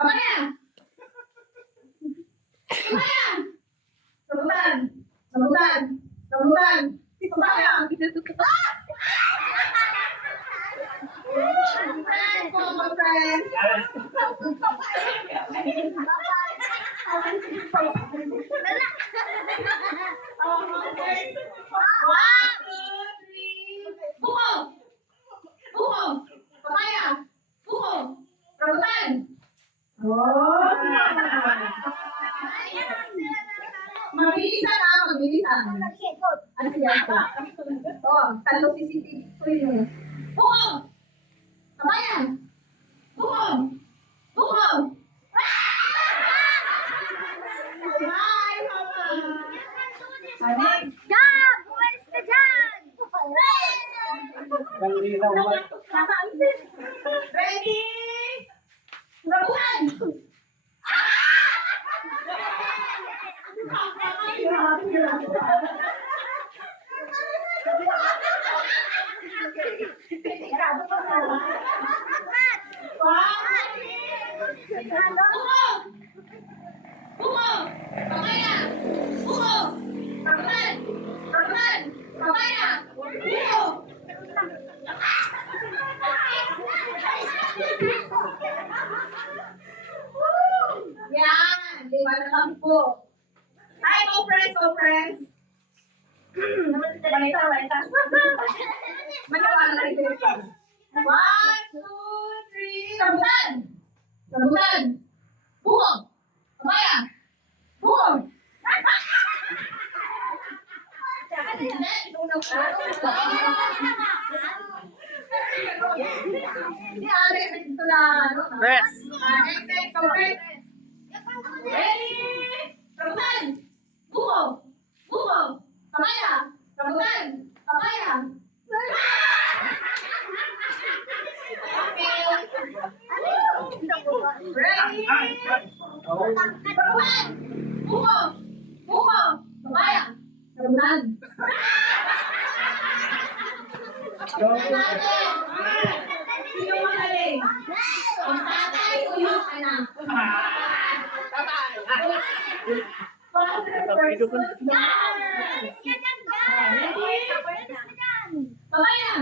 Papaya! Papaya! Rambutan! Rambutan! Rambutan! Papaya! Friends, common friends! One, two, three. Buko! Buko! Papaya! Buko! Rambutan! Oh! Mabilisan ah, mabilisan. Ano siya? Oh, talo CCTV ko yun. Buko! Papaya! Buko! Buko! Bye, Papa! Anik! Jam! Umalis ka dyan! Ready? Rambutan! Buko! Buko! Papaya! Buko! Rambutan! Rambutan! Papaya! Buko! Yan! Di ba na po? Hi, go friends, go friends! Manita, manita. Manita, manita. One, two, three. Rambutan! Rambutan! Buko! Papaya! Buko! Hindi, ate, ito na, ano? Press. Next, go friends. Ready? Rambutan! Buko! Buko! Papaya! Rambutan! Papaya! Ready? Rambutan! Buko! Buko! Papaya! Rambutan! Sino magaling? Ang tatay o yung anak? Umalis ka dyan, Jam! Umalis ka dyan! Papaya!